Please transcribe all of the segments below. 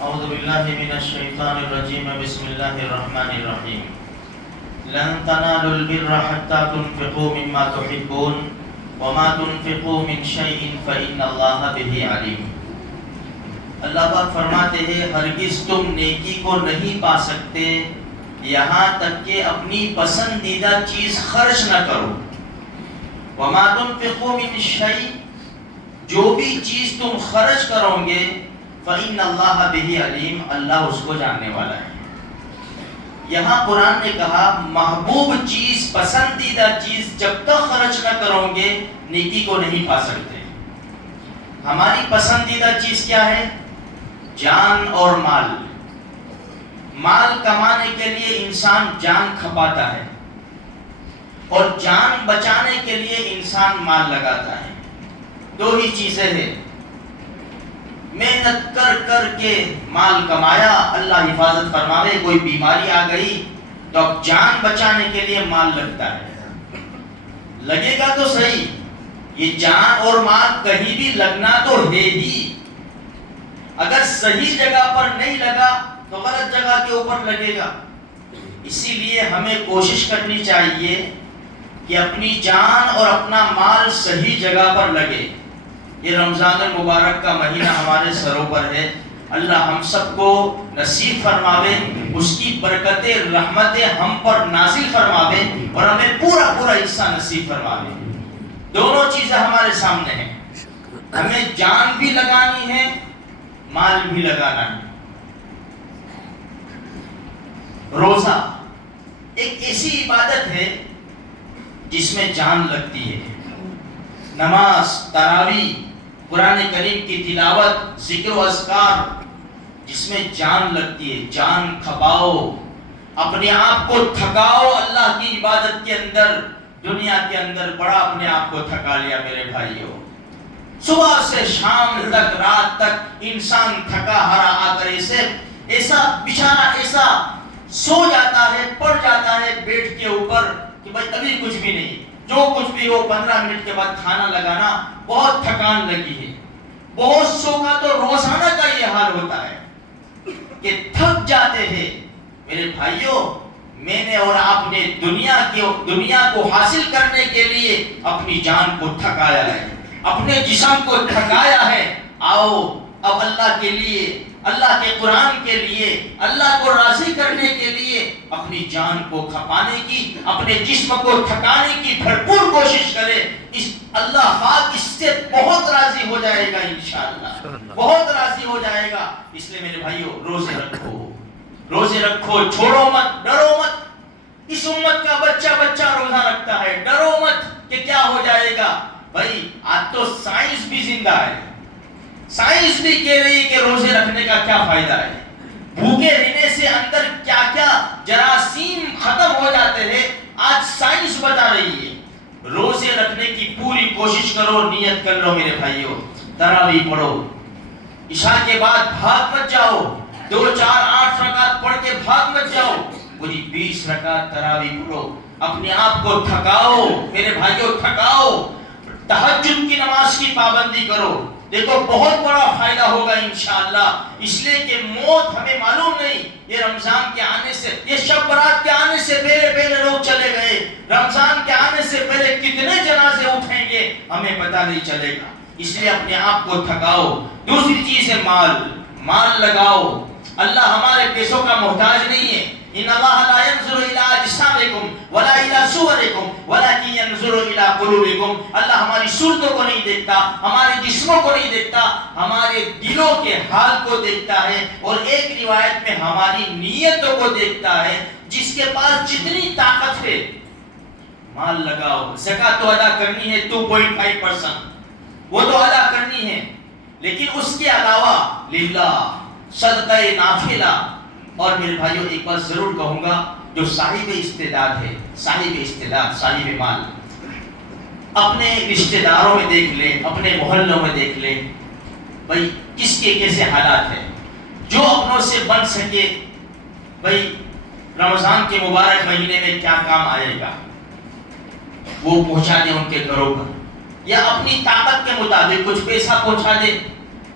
اعوذ باللہ من الشیطان الرجیم بسم اللہ الرحمن الرحیم لن تنالوا البر حتى تنفقوا مما تحبون وما تنفقوا من شيء فإن اللہ به علیم۔ اللہ پاک فرماتے ہیں ہرگز تم نیکی کو نہیں پا سکتے یہاں تک کہ اپنی پسندیدہ چیز خرچ نہ کرو۔ وما تنفقوا من شيء، جو بھی چیز تم خرچ کرو گے فإن اللہ به علیم، اللہ اس کو جاننے والا ہے۔ یہاں قرآن نے کہا محبوب چیز، پسندیدہ چیز جب تک خرچ نہ کرو گے نیکی کو نہیں پا سکتے۔ ہماری پسندیدہ چیز کیا ہے؟ جان اور مال۔ مال کمانے کے لیے انسان جان کھپاتا ہے اور جان بچانے کے لیے انسان مال لگاتا ہے۔ دو ہی چیزیں ہیں، محنت کر کر کے مال کمایا، اللہ حفاظت فرماوے کوئی بیماری آ گئی تو اب جان بچانے کے لیے مال لگتا ہے۔ لگے گا تو صحیح، یہ جان اور مال کہیں بھی لگنا تو ہے ہی، اگر صحیح جگہ پر نہیں لگا تو غلط جگہ کے اوپر لگے گا۔ اسی لیے ہمیں کوشش کرنی چاہیے کہ اپنی جان اور اپنا مال صحیح جگہ پر لگے۔ یہ رمضان المبارک کا مہینہ ہمارے سروں پر ہے، اللہ ہم سب کو نصیب فرماوے، اس کی برکتیں رحمتیں ہم پر نازل فرماوے اور ہمیں پورا پورا حصہ نصیب فرماوے۔ دونوں چیزیں ہمارے سامنے ہیں، ہمیں جان بھی لگانی ہے، مال بھی لگانا ہے۔ روزہ ایک ایسی عبادت ہے جس میں جان لگتی ہے۔ نماز، تراویح، قرآن کریم کی تلاوت، ذکر و اذکار، جس میں جان لگتی ہے۔ جان کھپاؤ، اپنے آپ کو تھکاؤ اللہ کی عبادت کے اندر۔ دنیا کے اندر بڑا اپنے آپ کو تھکا لیا میرے بھائیوں، صبح سے شام تک، رات تک انسان تھکا ہرا آ کر ایسا بچھانا، ایسا سو جاتا ہے، پڑ جاتا ہے بیڈ کے اوپر کہ بھائی ابھی کچھ بھی نہیں، جو کچھ بھی ہو 15 منٹ کے بعد کھانا لگانا، بہت تھکان لگی ہے۔ بہت سو کا تو روزانہ کا یہ حال ہوتا ہے کہ تھک جاتے ہیں۔ میرے بھائیوں، میں نے اور آپ نے دنیا کو حاصل کرنے کے لیے اپنی جان کو تھکایا ہے، اپنے جسم کو تھکایا ہے۔ آؤ اب اللہ کے لیے، اللہ کے قرآن کے لیے، اللہ کو راضی کرنے کے لیے اپنی جان کو کھپانے کی، اپنے جسم کو تھکانے کی بھرپور کوشش کرے۔ اللہ پاک اس سے بہت راضی ہو جائے گا انشاءاللہ، بہت راضی ہو جائے گا۔ اس لیے میرے بھائیوں، روزے رکھو، روزے رکھو، چھوڑو مت، ڈرو مت۔ اس امت کا بچہ روزہ رکھتا ہے، ڈرو مت کہ کیا ہو جائے گا۔ بھائی آج تو سائنس بھی زندہ ہے، سائنس بھی کہہ رہی ہے کہ روزے رکھنے کا کیا فائدہ ہے۔ بھوکے رہنے سے اندر کیا کیا جراثیم ختم ہو جاتے ہیں، آج سائنس بتا رہی ہے۔ روزے رکھنے کی پوری کوشش کرو، نیت کر لو میرے بھائیوں۔ تراویح پڑھو، عشاء کے بعد بھاگ مت جاؤ، 2 4 8 رکعت پڑھ کے بھاگ مت جاؤ، پوری 20 رکعت تراویح پڑھو۔ اپنے آپ کو تھکاؤ میرے بھائیوں، تھکاؤ۔ تہجد کی نماز کی پابندی کرو، دیکھو بہت بڑا فائدہ ہوگا انشاءاللہ۔ اس لیے کہ موت ہمیں معلوم نہیں، یہ رمضان کے آنے سے، یہ شب برات کے آنے سے پہلے لوگ چلے گئے، رمضان کے آنے سے پہلے کتنے جنازے اٹھیں گے ہمیں پتہ نہیں چلے گا۔ اس لیے اپنے آپ کو تھکاؤ۔ دوسری چیز ہے مال لگاؤ۔ اللہ ہمارے پیسوں کا محتاج نہیں ہے۔ ان اللہ لا ينظر الى اجسامکم ولا الى صورکم ولكن ينظر الى قلوبکم۔ اللہ ہماری صورتوں کو نہیں دیکھتا، ہمارے جسموں کو نہیں دیکھتا، ہمارے دلوں کے حال کو دیکھتا ہے، اور ایک روایت میں ہماری نیتوں کو دیکھتا ہے۔ جس کے پاس جتنی طاقت ہے مال لگاؤ۔ زکوٰۃ تو ادا کرنی ہے 2.5%، وہ تو ادا کرنی ہے، لیکن اس کے علاوہ للہ صدقہ نافلہ۔ اور میرے بھائیوں ایک بات ضرور کہوں گا، جو صاحب استعداد ہے، صاحب مال، اپنے رشتہ داروں میں دیکھ لیں، اپنے محلوں میں دیکھ لیں، بھائی کس کے کیسے حالات ہیں۔ جو اپنوں سے بن سکے، بھائی رمضان کے مبارک مہینے میں کیا کام آئے گا وہ پہنچا دے ان کے گھروں پر، یا اپنی طاقت کے مطابق کچھ پیسہ پہنچا دے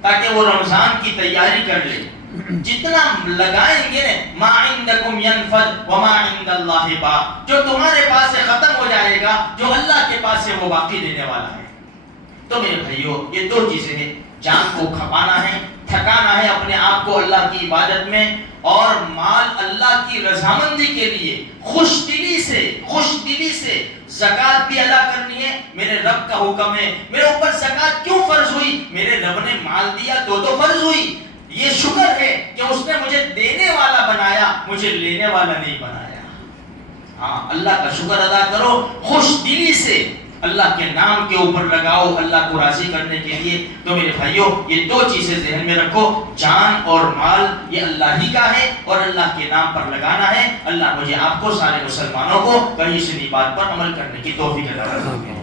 تاکہ وہ رمضان کی تیاری کر لے۔ جتنا لگائیں گے ما عندکم ینفد وما عند اللہ باق، جو تمہارے پاس سے ختم ہو جائے گا جو اللہ کے پاس سے وہ باقی دینے والا ہے۔ تو میرے بھائیو یہ دو چیزیں ہیں، جان کو کھپانا ہے، تھکانا ہے اپنے آپ کو اللہ کی عبادت میں، اور مال اللہ کی رضامندی کے لیے خوش دلی سے زکوٰۃ بھی ادا کرنی ہے۔ میرے رب کا حکم ہے، میرے اوپر زکوٰۃ کیوں فرض ہوئی؟ میرے رب نے مال دیا تو فرض ہوئی، یہ شکر ہے کہ اس نے مجھے دینے والا بنایا، مجھے لینے والا نہیں بنایا۔ ہاں اللہ کا شکر ادا کرو، خوش دلی سے اللہ کے نام کے اوپر لگاؤ اللہ کو راضی کرنے کے لیے۔ تو میرے بھائیوں یہ دو چیزیں ذہن میں رکھو، جان اور مال یہ اللہ ہی کا ہے اور اللہ کے نام پر لگانا ہے۔ اللہ مجھے آپ کو سارے مسلمانوں کو کہیں سے بات پر عمل کرنے کی توفیق عطا فرمائے۔